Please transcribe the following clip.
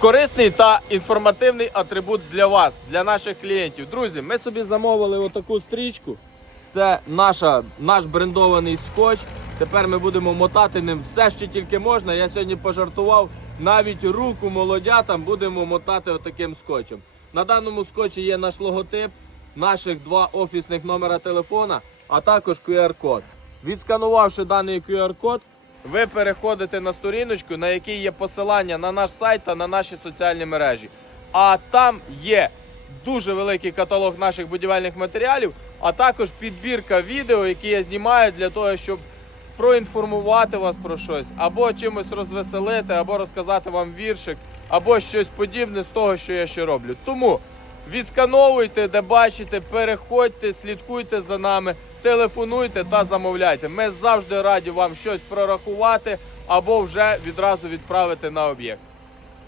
корисний та інформативний атрибут для вас, для наших клієнтів. Друзі, ми собі замовили отаку стрічку. Це наша, наш брендований скотч. Тепер ми будемо мотати ним все, що тільки можна. Я сьогодні пожартував, навіть руку молодятам будемо мотати отаким скотчем. На даному скотчі є наш логотип, наших два офісних номера телефона, а також QR-код. Відсканувавши даний QR-код, ви переходите на сторіночку, на якій є посилання на наш сайт та на наші соціальні мережі. А там є дуже великий каталог наших будівельних матеріалів, а також підбірка відео, які я знімаю для того, щоб проінформувати вас про щось, або чимось розвеселити, або розказати вам віршик, або щось подібне з того, що я ще роблю. Тому відскановуйте, де бачите, переходьте, слідкуйте за нами, телефонуйте та замовляйте. Ми завжди раді вам щось прорахувати або вже відразу відправити на об'єкт.